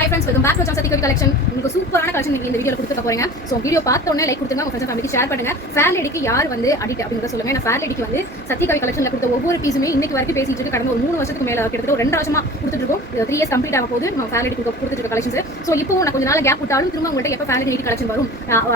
Hi friends, welcome back to Sathi Kavi collection. உங்களுக்கு சூப்பரான collection இந்த வீடியோல கொடுத்துக்க போறேங்க. சோ வீடியோ பார்த்த உடனே லைக் கொடுத்துங்க, உங்க ஃப்ரெண்ட்ஸ் ஃபேமிலிக்கு ஷேர் பண்ணுங்க. ஃபேர் லேடிக்கு யார் வந்து அடிக்ட் அப்படிங்கறத சொல்லுங்க. நான் ஃபேர் லேடிக்கு வந்து சத்தி கவி கலெக்ஷன்ல கொடுத்த ஒவ்வொரு பீஸுமே இன்னைக்கு வரைக்கும் பேசிட்டு இருக்கு. கடந்த ஒரு 3 வருஷத்துக்கு மேல கிட்டத்தட்ட ஒரு 2 வருஷமா கொடுத்துட்டு இருக்கோம். 3 இயர்ஸ் கம்ப்ளீட் ஆக போகுது நம்ம ஃபேர் லேடிக்கு கொடுத்துட்டு இருக்க கலெக்ஷன்ஸ். சோ இப்போ நான் கொஞ்ச நாள் கேப் விட்டாலும் திரும்ப உங்ககிட்ட எப்ப ஃபேர் லேடி கலெக்ஷன் வரும்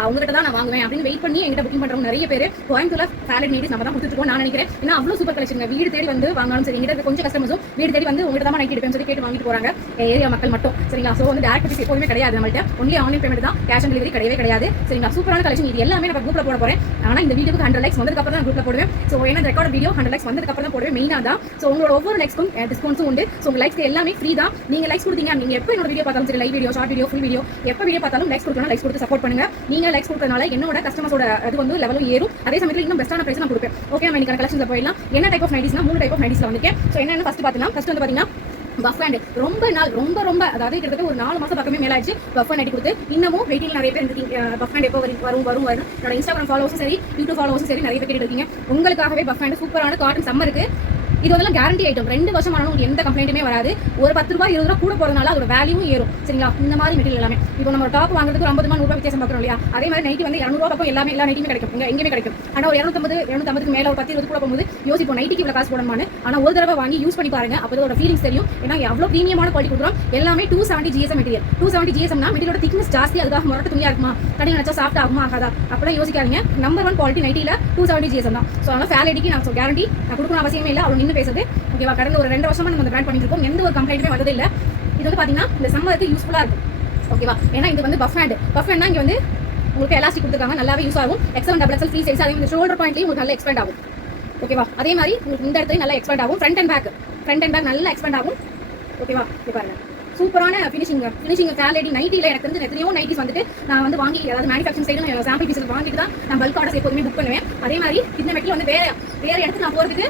அவங்க கிட்ட தான் நான் வாங்குவேன் அப்படின்னு வெயிட் பண்ணி என்கிட்ட புக்கிங் பண்றவங்க நிறைய பேர் கோயம்புத்தூர்ல ஃபேர் லேடி நீடிஸ் நம்ம தான் கொடுத்துட்டு இருக்கோம். நான் நினைக்கிறேன் ஏன்னா அவ்வளவு சூப்பர் கலெக்ஷன். வீடு தேடி வந்து வாங்கணும் சரி, எங்கிட்ட கொஞ்சம் கஸ்டமர்ஸும் வீடு தேடி வந்து உங்ககிட்ட தான் நைட் எடுப்பேன் சொல்லி கேட்டு வாங்கிட்டு போறாங்க ஏரியா மக்கள் மட்டும். சரிங்களா? சோ வந்து டேரக்ட் பீஸ் எப்போதுமே கிடையாது நம்மள்ட்ட. ஒன்லி ஆன்லைன் பேமெண்ட் தான், கேஷ் ஆன் டெலிவரி கிடையவே கிடையாது. சரிங்களா? சூப்பரான கலெக்ஷன். இது எல்லாமே நம்ம குரூப்ல போட போறேன். ஆனா இந்த வீடியோக்கு 100 லைக்ஸ் வந்ததுக்கு அப்புறம் தான் குரூப்ல போடுவேன். சோ ஏன்னா ரெக்கார்ட் வீடியோ 100 லைக்ஸ் வந்ததுக்கு அப்புறம் தான் போடுவேன். மெயினா தான். சோ உங்களோட ஒவ்வொரு லைக்ஸ்க்கும் டிஸ்கவுண்ட்ஸும் உண்டு. சோ உங்க லைக்ஸ் எல்லாமே ஃப்ரீ தான். நீங்க லைக்ஸ் கொடுத்தீங்க, நீங்க எப்போ என்னோட வீடியோ பார்த்தாலும் சரி, live video, short video, full video, எப்போ வீடியோ பார்த்தாலும் லைக்ஸ் கொடுக்கணும். லைக்ஸ் கொடுத்து சப்போர்ட் பண்ணுங்க. நீங்க லைக்ஸ் கொடுக்கறதுனால என்னோட கஸ்டமர்ஸோட அது வந்து லெவலும் ஏறும். அதே சமயத்தில் இன்னும் பெஸ்ட்டான பிரைஸ் நான் கொடுப்பேன். ஓகே, நம்ம இன்னைக்கு கலெக்ஷன்ல போயிடலாம். என்ன டைப் ஆஃப் நைட்டிஸ்னா 3 டைப் ஆஃப் நைட்டிஸ்ல வந்திருக்கேன். சோ என்னன்னு ஃபர்ஸ்ட் பார்த்தலாம். ஃபர்ஸ்ட் வந்து பாத்தீங்கன்னா பஃப் ஹேண்ட். ரொம்ப நாள் ரொம்ப அதாவது கிட்டத்தட்ட ஒரு 4 மாசம் பக்கமே மேல ஆயிடுச்சு பஃப் ஹேண்ட் கொடுத்து. இன்னமும் வெயிட்டிங் நிறைய பேர் இருக்கீங்க. பஃப் ஹேண்ட் எப்போ வரும். என்னோட இன்ஸ்டாகிராம் ஃபாலோவர்ஸும் சரி, யூடியூப் ஃபாலோவர்ஸும் சரி நிறைய பேர் கேட்டு இருக்கீங்க. உங்களுக்காகவே பஃப் ஹேண்ட் சூப்பரான காட்டன் சம்மருக்கு. இது வந்து கேரண்டி ஐட்டம். 2 வருஷம் ஆனாலும் உங்களுக்கு எந்த கம்ப்ளைண்ட்டுமே வராது. ஒரு 10 ரூபாய் 20 ரூபாய் கூட போறதுனால அதோட வேல்யூவும் ஏறும். சரிங்களா? இந்த மாதிரி மெட்டீரியல் எல்லாமே இப்போ நம்ம டாப் வாங்குறதுக்கு 50 ரூபாய் 100 ரூபாய் வித்தியாசம் பார்க்கறோம் இல்லையா? அதே மாதிரி நைட்டி வந்து 200 ரூபாய் பக்கம் எல்லா நைட்டியுமே கிடைக்கும். எங்கேயுமே கிடைக்கும். ஆனா ஒரு 250 மேல ஒரு 10 20 கூட போகும்போது யோசிப்போம் நைட்டிக்கு இவ்வளவு காசு போடணுமான்னு. ஆனா ஒரு தடவை வாங்கி யூஸ் பண்ணி பாருங்க, அப்போ அதோட ஃபீலிங்ஸ் தெரியும். ஏன்னா அவ்வளவு பிரீமியமான குவாலிட்டி கொடுக்குறோம். எல்லாமே 270 GSM மெட்டீரியல். 270 GSMனா மெட்டீரியலோட திக்னஸ் ஜாஸ்தி. அதுக்காக முரட்டு துணியா இருக்குமா, கடையில் நினைச்சா சாஃப்ட் ஆகுமா ஆகாதா அப்படிலாம் யோசிக்காதீங்க. நம்பர் 1 குவாலிட்டி நைட்டில 270 GSM தான். ஸோ அதனால ஃபேர் லேடிக்கு நான் கேரண்டி நான் கொடுக்கணும் அவசியமே இல்லை. அவங்க நின்று பேசுறது ஓகேவா? கடந்த ஒரு 2 வருஷமா நம்ம அந்த பிராண்ட் பண்ணிட்டு இருக்கோம். எந்த ஒரு கம்ப்ளைண்ட்டுமே வரது இல்லை. இது வந்து பாத்தீங்கன்னா இந்த சம்மருக்கு யூஸ்ஃபுல்லா இருக்கும். ஓகேவா? ஏன்னா இது வந்து பஃப் ஹேண்ட்னா இங்க வந்து உங்களுக்கு எலாஸ்டிக் கொடுத்துருக்காங்க, நல்லாவே யூஸ் ஆகும். XL double XL free size. அதே மாதிரி ஷோல்டர் பாயிண்ட்லயும் உங்களுக்கு நல்லா எக்ஸ்பேண்ட் ஆகும். ஓகேவா? அதே மாதிரி உங்களுக்கு இந்த இடத்துலயும் நல்லா எக்ஸ்பேண்ட் ஆகும். ஃப்ரண்ட் அண்ட் பேக் நல்லா எக்ஸ்பேண்ட் ஆகும். ஓகேவா? இது பாருங்க சூப்பரான ஃபினிஷிங் ஃபேர் லேடி நைட்டில எனக்கு தெரிஞ்சு எத்தனையோ நைட்டிஸ் வந்துட்டு நான் வந்து வாங்கி, அதாவது மேனுஃபேக்சரிங் சைடு சாம்பிள் பீஸில் வாங்கிட்டு தான் நான் பல்க் ஆர்டர்ஸ் எப்போதுமே புக் பண்ணுவேன். அதே மாதிரி இந்த மெட்டீரியல் வந்து வேற இடத்துக்கு நான் போறதுக்கு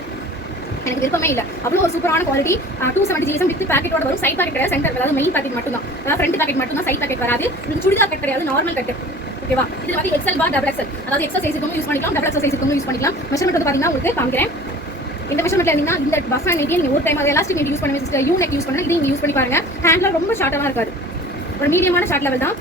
எனக்கு விருப்பமே இல்லை. அவ்வளோ ஒரு சூப்பரான குவாலிட்டி. 270 GSM வித் பேக்கெட்டோட வரும். சைட் பேக்கெட் கிடையாது, சென்டர் அதாவது மெயின் பேக்கெட் மட்டும் தான். அதாவது ஃப்ரண்ட் பேக்கெட் மட்டும் தான், சைட் பேக்கெட் வராது. இது சுடிதார் கட் கிடையாது, நார்மல் கட். ஓகேவா? இது வந்து XL பார் டபுள் XL, அதாவது XL சைஸுக்கும் யூஸ் பண்ணிக்கலாம், டபுள் XL சைஸுக்கும் யூஸ் பண்ணிக்கலாம். மெஷர்மெண்ட் வந்து பாத்தீங்கன்னா உங்களுக்கு காமிக்கிறேன். இந்த மெஷர்மெண்ட்ல இருந்தீங்கன்னா இந்த பஃப் ஹேண்ட் நைட்டி நீங்க ஒரு டைம் எலாஸ்டிக் நைட்டி யூஸ் பண்ணுங்க சிஸ்டர், யூ நெக் யூஸ் பண்ணுங்க. இது நீங்க யூஸ் பண்ணி பாருங்க. ஹேண்ட்ல ரொம்ப ஷார்ட்டாலாம் இருக்காது, ஒரு மீடியமான ஷார்ட் லெவல் தான்.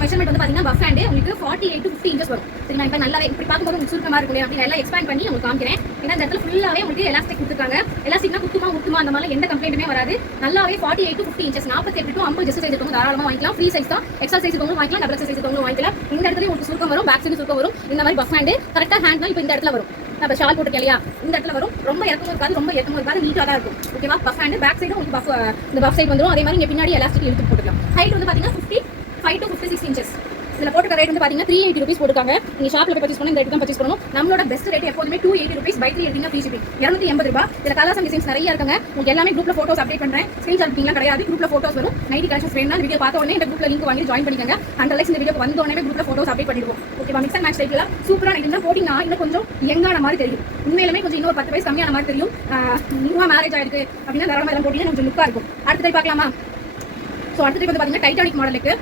மெஷர்மெண்ட் வந்து பாத்தீங்கன்னா பஃப் ஹேண்ட் உங்களுக்கு 48 to 50 இன்ச்சஸ் வரும். சரிங்களா? இப்போ நல்லாவே இப்படி பார்க்கும்போது உங்களுக்கு சுருக்கமா இருக்கும் இல்லையா? அப்படின்னு எல்லாம் எக்ஸ்பேண்ட் பண்ணி உங்களுக்கு காமிக்கிறேன். ஏன்னா இந்த இடத்துல ஃபுல்லாவே உங்களுக்கு எலாஸ்டிக் கொடுத்துருக்காங்க. எலாஸ்டிக்னா குத்துமா அந்த மாதிரி எந்த கம்ப்ளைண்ட்டுமே வராது. நல்லாவே 48 to 50 inches 48 to 50 just size இருக்கவங்க தாராளமா வாங்கிக்கலாம். ஃப்ரீ சைஸ் தான். XL சைஸ் இருக்கவங்க வாங்கிக்கலாம், டபுள் XL சைஸ் இருக்கவங்க வாங்கிக்கலாம். இந்த இடத்துல உங்களுக்கு சுருக்கம் வரும், பேக் சைடு சுருக்கம் வரும். இந்த மாதிரி பஃப் ஹேண்ட் கரெக்டா ஹேண்ட்னா இப்போ இந்த இடத்துல வரும். நம்ம ஷால் போட்டுருக்கேன் இல்லையா? இந்த இடத்துல வரும். ரொம்ப இறக்கமும் இருக்காது, நீட்டாக தான் இருக்கும். ஓகேவா? பஃப் ஹேண்ட் பேக் சைடு உங்களுக்கு இந்த பஃப் சைடு வந்துடும். அதே மாதிரி இங்கே பின்னாடி எலாஸ்டிக் இழுத்து போட்டுக்கலாம். ஹைட் வந்து பாத்தீங்கன்னா 55 to 56 இன்ச்சஸ். இதில் போட்டுக்க ரேட் வந்து பார்த்தீங்கன்னா 380 rupees போட்டுருக்காங்க. நீங்கள் ஷாப்பில் போய் பர்ச்சேஸ் பண்ணி இந்த ரேட் தான் பர்ச்சேஸ் பண்ணணும். நம்மளோட பெஸ்ட் ரேட் எப்போதுமே 280 rupees. பை 3 எடுத்தீங்க ஃப்ரீ ஷிப்பிங் 280 ரூபாய். இதில் கலர்ஸ் அண்ட் டிசைன்ஸ் நிறைய இருக்காங்க. உங்களுக்கு எல்லாமே குரூப்ல ஃபோட்டோஸ் அப்டேட் பண்ணுறேன். ஸ்க்ரீன்ஷாட் எடுத்தீங்களா கிடையாது, குரூப்ல ஃபோட்டோஸ் வரும். நைட்டி கலெக்ஷன்ஸ் வேணும்னா வீடியோ பார்த்த உடனே இந்த குரூப்ல லிங்க் வாங்கி ஜாயின் பண்ணிக்கோங்க. 100 லைக்ஸ் இந்த வீடியோ வந்த உடனே குரூப்ல ஃபோட்டோஸ் அப்டேட் பண்ணிடுவோம். ஓகேவா? மிக்ஸ் அண்ட் மேட்ச் டைப்ல சூப்பராக நைட்டி தான் போட்டிங்கன்னா இன்னும் கொஞ்சம் யங்கான மாதிரி தெரியும். உண்மையிலுமே கொஞ்சம் இன்னொரு 10 வயசு கம்மியான மாதிரி தெரியும். நியூவாக மேரேஜ் ஆயிருக்கு அப்படின்னா தாராளமாக எல்லாம் போட்டிங்கன்னா கொஞ்சம் லுக்காக இருக்கும். அடுத்த டைப் பார்க்கலாமா? ஸோ அடுத்த டைப் வந்து பார்த்தீங்கன்னா டைட்டானிக் மாடலுக்கு.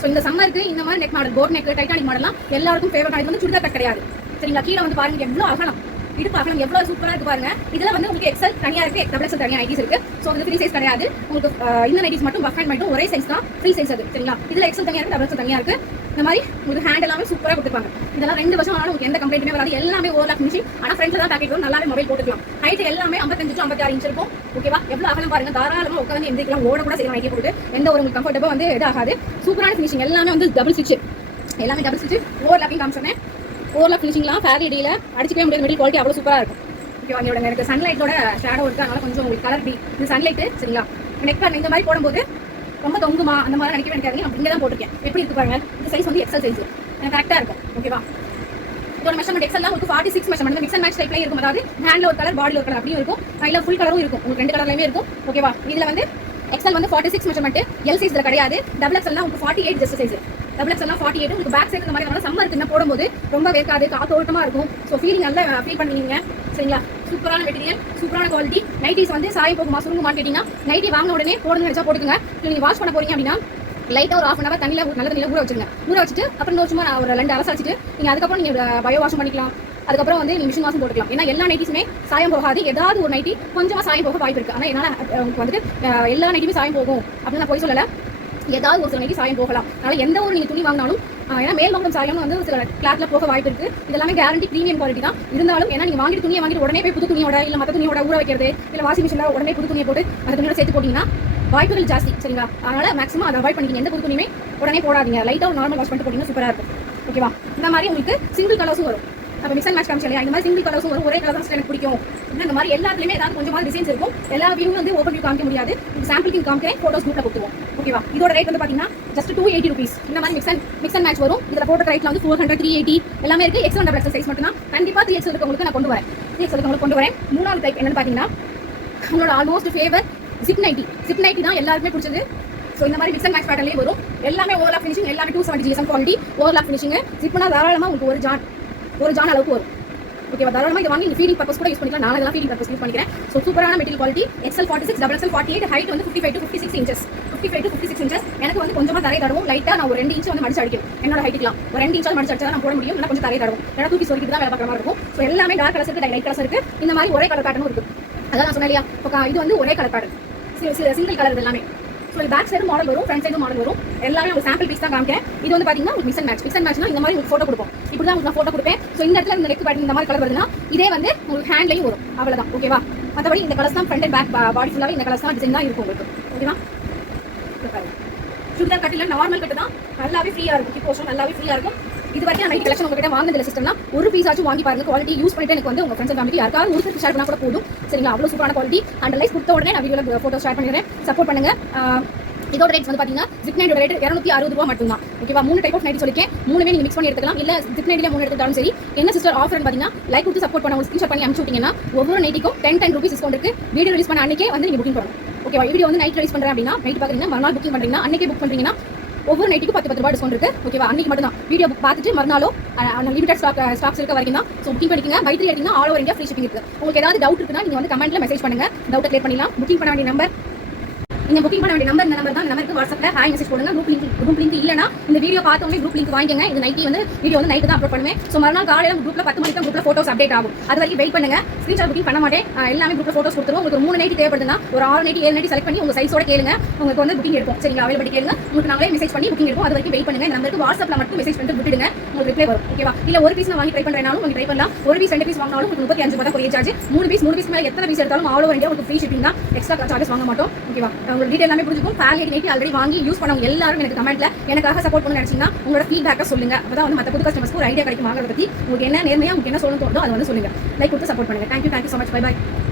ஸோ இந்த சம்மருக்கு இந்த மாதிரி neck model, boat neck, Titanic மாடல்லாம் எல்லாருக்கும் ஃபேவரட். இது வந்து சுடிதார் கட் கிடையாது. சரிங்களா? கீழே வந்து பாருங்க எவ்வளோ அகலம், இடுப்பு அகலம் எவ்வளோ சூப்பராக இருக்கு பாருங்க. இதில் வந்து உங்களுக்கு XL தனியாக இருக்கு, டபுள் XL தனியாக நைட்டிஸ் இருக்கு. ஸோ அது ஃப்ரீ சைஸ் கிடையாது. உங்களுக்கு இந்த நைட்டிஸ் மட்டும் பஃப் ஹேண்ட் மட்டும் ஒரே சைஸ் தான், ஃப்ரீ சைஸ் அது. சரிங்களா? இதில் XL தனியாக இருக்கு, டபுள் XL தனியாக இருக்கு. இந்த மாதிரி உங்களுக்கு ஹேண்ட் எல்லாமே சூப்பராக கொடுத்துருப்பாங்க. இதெல்லாம் 2 வருஷம் ஆனாலும் உங்களுக்கு எந்த கம்ப்ளைண்ட்டுமே வராது. எல்லாமே ஓவர்லாக் ஃபினிஷிங். ஆனால் ஃப்ரண்ட்ல தான் பேக்கெட் வரும். நல்லாவே மொபைல் போட்டுக்கலாம். ஹைட் எல்லாமே 55 to 56 இன்ச் இருக்கும். ஓகேவா? எவ்வளோ அகலம் பாருங்க. தாராளமாக உட்காந்து எந்திரிக்கலாம், ஓட கூட செய்யலாம். நைட்டி போட்டு எந்த ஒரு உங்களுக்கு கம்ஃபர்டபுள் வந்து இது ஆகாது. சூப்பரான ஃபினிஷிங். எல்லாமே வந்து டபுள் ஸ்டிச், எல்லாமே டபுள் ஸ்டிச். ஓவர்லாப்பிங் காமிச்சோன்னே ஓவர்லாப் ஃபினிஷிங்லாம் ஃபேர் லேடியில் அடிச்சிக்கவே முடியாது. மெட்டீரியல் குவாலிட்டி அவ்வளோ சூப்பராக இருக்கும். ஓகேவா? இதோட எனக்கு சன்லைட்டோட ஷேடோ இருக்குது, அதனால கொஞ்சம் உங்களுக்கு கலர் இது சன்லைட்டு. சரிங்களா? நெக் பேண்ட் இந்த மாதிரி போடும்போது ரொம்ப தொங்குமா அந்த மாதிரி நினைக்கவே நினைக்காதீங்க. நான் இங்கே தான் போட்டிருக்கேன். எப்படி இருக்கு பாருங்க. இந்த சைஸ் வந்து XL சைஸ் எனக்கு கரெக்டாக இருக்கும். ஓகேவா? இதோட மெஷர்மெண்ட் XL உங்களுக்கு 46 மெஷர்மெண்ட். மிக்ஸ் அண்ட் மேட்ச் டைப்ல இருக்கும். அதாவது ஹேண்ட்ல ஒரு கலர், பாடியில் ஒரு கலர் அப்படியும் இருக்கும். கையில் ஃபுல் கலரும் இருக்கும். உங்களுக்கு 2 கலர்லையுமே இருக்கும். ஓகேவா? இதில் வந்து XL வந்து 46 மெஷர்மெண்ட். L சைஸ் இதில் கிடையாது. டபுள் XL உங்களுக்கு 48 ஜஸ்ட் சைஸ். Double XL 48. உங்களுக்கு பேக் சைடு இந்த மாதிரி சம்மருக்கு என்ன போடும்போது ரொம்ப வேர்க்காது, காத்தோட்டமாக இருக்கும். ஸோ ஃபீலிங் நல்லா ஃபீல் பண்ணுவீங்க. சரிங்களா? சூப்பரான மெட்டீரியல், சூப்பரான குவாலிட்டி. நைட்டிஸ் வந்து சாயம் போகுமா, சுருங்க மாட்டேங்கன்னா நைட்டி வாங்க உடனே போடுங்க நினைச்சா போட்டுக்கோங்க. நீங்கள் வாஷ் பண்ண போறீங்க அப்படின்னா லைட்டாக ஒரு 1/2 hour நல்ல தண்ணியில் ஊற வச்சுருங்க. ஊற வச்சுட்டு அப்புறம் சும்மா ஒரு 2 அரசு வச்சுட்டு நீங்கள் அதுக்கப்புறம் நீங்கள் பயோ வாஷ் பண்ணிக்கலாம். அதுக்கப்புறம் வந்து நீங்க மிஷின் வாஷும் போட்டுக்கலாம். ஏன்னா எல்லா நைட்டிஸுமே சாயம் போகாது. ஏதாவது ஒரு நைட்டி கொஞ்சமா சாயம் போக வாய்ப்பு இருக்கு. ஆனா என்னால உங்களுக்கு வந்துட்டு எல்லா நைட்டியுமே சாயம் போகும் அப்படின்னு நான் போய் சொல்லல. ஏதாவது ஒரு சில நைட்டி சாயம் போகலாம். அதனால எந்த ஒரு நீங்க துணி வாங்கினாலும் ஏன்னா மேல் வாங்கும் சாயம் வந்து ஒரு சில கிளாத்ல போக வாய்ப்பு இருக்கு. இதெல்லாமே கேரண்டி பிரீமியம் குவாலிட்டி தான். இருந்தாலும் ஏன்னா நீங்க வாங்கிட்டு துணியை வாங்கிட்டு உடனே போய் புது துணியோட இல்ல மற்ற துணியோட ஊற வைக்கிறது இல்ல வாஷிங் மிஷின்ல உடனே புது துணியை போட்டு மற்ற துணியோட சேர்த்து போட்டீங்கன்னா வாய்ப்புகள் ஜாஸ்தி. சரிங்களா? அதனால மேக்ஸிமம் அதை அவாய்ட் பண்ணிக்கிங்க. எந்த புது துணியுமே உடனே போடாதீங்க. லைட்டா ஒரு நார்மல் வாஷ் பண்ணிட்டு போட்டீங்கன்னா சூப்பரா இருக்கும். ஓகேவா? இந்த மாதிரி உங்களுக்கு சிங்கிள் கலர்ஸும் வரும். அப்போ மிக்ஸ் அண்ட் மேட்ச் காமிச்சு இல்லையா, இந்த மாதிரி சிங்கிள் கலர்ஸும் வரும். ஒரே கலர் தான் எனக்கு பிடிக்கும். இந்த மாதிரி எல்லாத்துலயுமே ஏதாவது கொஞ்சமாக டிசைன்ஸ் இருக்கும். எல்லா வியூவும் வந்து ஓப்பன் வியூ காமிக்க முடியாது. சாம்பிளுக்கு காமிக்கிறேன், ஃபோட்டோஸ் குரூப்ல கொடுத்துருவோம். ஓகேவா? இதோட ரேட் வந்து பாத்தீங்கன்னா ஜஸ்ட் 280 rupees. இந்த மாதிரி மிக்ஸ் அண்ட் மேட்ச் வரும். இதுல போட்ட ரைட்ல வந்து 400, 380 எல்லாமே இருக்கு. XL டபுள் XL சைஸ் மட்டும் தான். கண்டிப்பா 3XL இருக்கவங்களுக்கு நான் கொண்டு வரேன். 3XL இருக்கவங்களுக்கு கொண்டு வரேன். மூணாவது டைப் என்னன்னு பாத்தீங்கன்னா உங்களோட ஆல்மோஸ்ட் ஃபேவர் ஜிப் நைட்டி தான் எல்லாருக்குமே பிடிச்சது. ஸோ இந்த மாதிரி மிக்ஸ் அண்ட் மேட்ச் பேட்டர்லேயே வரும். எல்லாமே ஓவர்லாக் ஃபினிஷிங், எல்லாமே 270 GSM குவாலிட்டி ஓவர்லாக் ஃபினிஷிங். ஜிப்னா தாராளமாக உங்களுக்கு ஒரு ஜான் அளவுக்கு வரும். ஓகேவா? தாராளமாக இதை வாங்கி ஃபீடிங் பர்பஸ் கூட யூஸ் பண்ணிக்கலாம். நான் இதெல்லாம் ஃபீடிங் பர்பஸ் யூஸ் பண்ணிக்கிறேன். ஸோ சூப்பரான material quality. XL 46, XXL 48, height வந்து 55 to 56 inches. 55 to 56 inches. எனக்கு வந்து கொஞ்சமாக தரை தடவும். லைட்டாக நான் ஒரு 2 inch வந்து மடிச்சு அடிக்கணும். என்னோட ஹைட்டுக்கலாம் ஒரு 2 inch மடிச்சு அடிச்சா நான் போட முடியும். இல்லை கொஞ்சம் தரை தடவும். ஏன்னா தூக்கி சொல்லிட்டு தான் வேலை பார்க்குற மாதிரி இருக்கும். ஸோ எல்லாமே டார்க் கலர்ஸ் இருக்கு, லைட் கலர்ஸ் இருக்கு. இந்த மாதிரி ஒரே கலர் பேட்டர்னும் இருக்கு. அதான் நான் சொன்னேன் இல்லையா, இது வந்து ஒரே கலர் பேட்டர்ன், சிங்கிள் கலர் எல்லாமே. ஸோ பேக் சைடு மாடல் வரும், ஃப்ரண்ட் சைடு மாடல் வரும். எல்லாமே ஒரு சாம்பிள் பீஸ் தான் காமிக்கிறேன். இது வந்து பாத்தீங்கன்னா உங்களுக்கு மிக்ஸ் அண்ட் மேட்ச்னா இந்த மாதிரி உங்களுக்கு ஃபோட்டோ கொடுப்போம். இப்படி தான் உங்களுக்கு நான் ஃபோட்டோ கொடுப்பேன். ஸோ இந்த இடத்துல இந்த நெக் பேட்டர்ன் இந்த மாதிரி கலர் வருதுன்னா இதே வந்து உங்களுக்கு ஹேண்ட்லையும் வரும். அவ்வளோதான். ஓகேவா? மற்றபடி இந்த கலர்ஸ் தான் ஃப்ரண்ட் அண்ட் பேக் பாடி ஃபுல்லாகவே இந்த கலர்ஸ் தான் டிசைன் தான் இருக்கும் உங்களுக்கு. ஓகேவா? சுடிதார் கட்டில் நார்மல் கட்டு தான் நல்லாவே ஃப்ரீயாக இருக்கும். போர்ஷன் நல்லாவே ஃப்ரீயாக இருக்கும். இது வரைக்கும் நைட் கலெக்ஷன் உங்ககிட்ட வாங்கினதில்ல சிஸ்டம்னா ஒரு பீஸ் ஆச்சும் வாங்கி பாருங்க. குவாலிட்டி யூஸ் பண்ணிட்டு எனக்கு வந்து உங்க ஃப்ரெண்ட்ஸ் அண்ட் ஃபேமிலி யாருக்காவது ஒரு ஷேர் பண்ணா கூட போதும். சரிங்களா? அவ்வளோ சூப்பரான குவாலிட்டி. அண்ட் லைக் கொடுத்த உடனே நான் வீடியோவில் ஃபோட்டோ ஷேர் பண்ணிடுறேன். சப்போர்ட் பண்ணுங்க. இதோட ரேட்ஸ் வந்து பாத்தீங்கன்னா ஜிப் நைட்டோட ரேட் 260 ரூபா மட்டும் தான். ஓகேவா? 3 டைப் ஆஃப் நைட்டி சொல்லிருக்கேன். மூணுமே நீங்க மிக்ஸ் பண்ணி எடுத்துக்கலாம். இல்ல ஜிப் நைட்டில 3 எடுத்துட்டாலும் சரி. என்ன சிஸ்டர் ஆஃபர்னு பாத்தீங்கன்னா லைக் கொடுத்து சப்போர்ட் பண்ண ஒரு ஸ்கிரீன்ஷாட் பண்ணி அனுப்பிச்சு விட்டீங்கன்னா ஒவ்வொரு நைட்டிக்கும் 10 rupees டிஸ்கவுண்ட் இருக்கு. வீடியோ ரிலீஸ் பண்ண அன்னைக்கே வந்து நீங்க புக்கிங் பண்ணணும். ஓகேவா? வீடியோ வந்து நைட் ரிலீஸ் பண்றேன் அப்படின்னா நைட் பாக்குறீங்கன்னா மறுநாள் புக்கிங் பண்றீங்கன்னா அன்னைக்கே புக் பண்றீங்கன்னா ஒவ்வொரு நைட்டுக்கும் 10 ரூபாய் டிஸ்கவுண்ட் இருக்கு. ஓகேவா? அன்னைக்கு மட்டும் தான் வீடியோ பார்த்துட்டு மறுநாளோ லிமிடெட் ஸ்டாக்ஸ் இருக்க வரைக்கும் தான். ஸோ புக்கிங் பண்ணிக்கங்க. பை 3 எடுத்தீங்கன்னா all over India free shipping இருக்கு. உங்களுக்கு ஏதாவது டவுட் இருக்குன்னா நீங்க வந்து கமெண்ட்ல மெசேஜ் பண்ணுங்க. டவுட் கிளியர் பண்ணிடலாம். புக்கிங் பண்ண வேண்டிய நம்பர் நீங்க புக்கிங் பண்ண வேண்டிய நம்பர் இந்த நம்பர் தான். இந்த நம்பருக்கு வாட்ஸ்அப்ல ஹாய் மெசேஜ் போடுங்க. குரூப் லிங்க் இல்லனா இந்த வீடியோ பார்த்தவங்க குரூப் லிங்க் வாங்கிக்கங்க. இந்த நைட்டி வந்து வீடியோ வந்து நைட் தான் அப்லோட் பண்ணுவேன். ஸோ மறுநாள் காலையில குரூப்ல 10 மணிக்கு தான் குரூப்ல போட்டோஸ் அப்டேட் ஆகும். அது வரைக்கும் வெயிட் பண்ணுங்க. ஸ்கிரீன்ஷாட் புக்கிங் பண்ண மாட்டேன். எல்லாமே குரூப்ல போட்டோஸ் கொடுத்துருவோம். உங்களுக்கு 3 நைட்டி தேவைப்படுதுன்னா ஒரு 6 நைட்டி 7 நைட்டி செலக்ட் பண்ணி உங்க சைஸோட கேளுங்க. உங்களுக்கு வந்து புக்கிங் எடுப்போம். சரிங்களா? அவைலபிலிட்டி கேளுங்க. உங்களுக்கு நாங்களே மெசேஜ் பண்ணி புக்கிங் எடுப்போம். அது வரைக்கும் வெயிட் பண்ணுங்க. இந்த நம்பருக்கு வாட்ஸ்அப்ல மட்டும் மெசேஜ் பண்ணிட்டு விட்டுடுங்க. உங்களுக்கு ரிப்ளை வரும். ஓகேவா? இல்ல ஒரு பீஸ் நான் வாங்கி ட்ரை பண்றேனாலும் உங்களுக்கு ட்ரை பண்ணலாம். ஒரு பீஸ் 2 பீஸ் வாங்கினாலும் உங்களுக்கு 35 ரூபாய் கொரியர் சார்ஜ். 3 பீஸ் மேல எத்தனை பீஸ் எடுத்தாலும் ஆல் ஓவர் இந்தியா உங்களுக்கு ஃப்ரீ ஷிப்பிங் தான். எக்ஸ்ட்ரா சார்ஜஸ் வாங்க மாட்டோம். ஓகேவா? உங்களுக்கு டீடைல் எல்லாமே புரிஞ்சுக்கும். நைட்டி ஆல்ரெடி வாங்கி யூஸ் பண்ணவங்க எல்லாரும் எனக்கு கமெண்ட்ல எனக்காக சப்போர்ட் பண்ண நினைச்சீங்கன்னா உங்களோட ஃபீட்பேக்கை சொல்லுங்க. அப்பதான் வந்து மற்ற புது கஸ்டமர்ஸ்க்கு ஒரு ஐடியா கிடைக்கும் வாங்குறத பத்தி. உங்களுக்கு என்ன நேர்மையா உங்களுக்கு என்ன சொல்லணும் தோணுதோ அதை வந்து சொல்லுங்க. லைக் கொடுத்து சப்போர்ட் பண்ணுங்க. Thank you so much. Bye bye.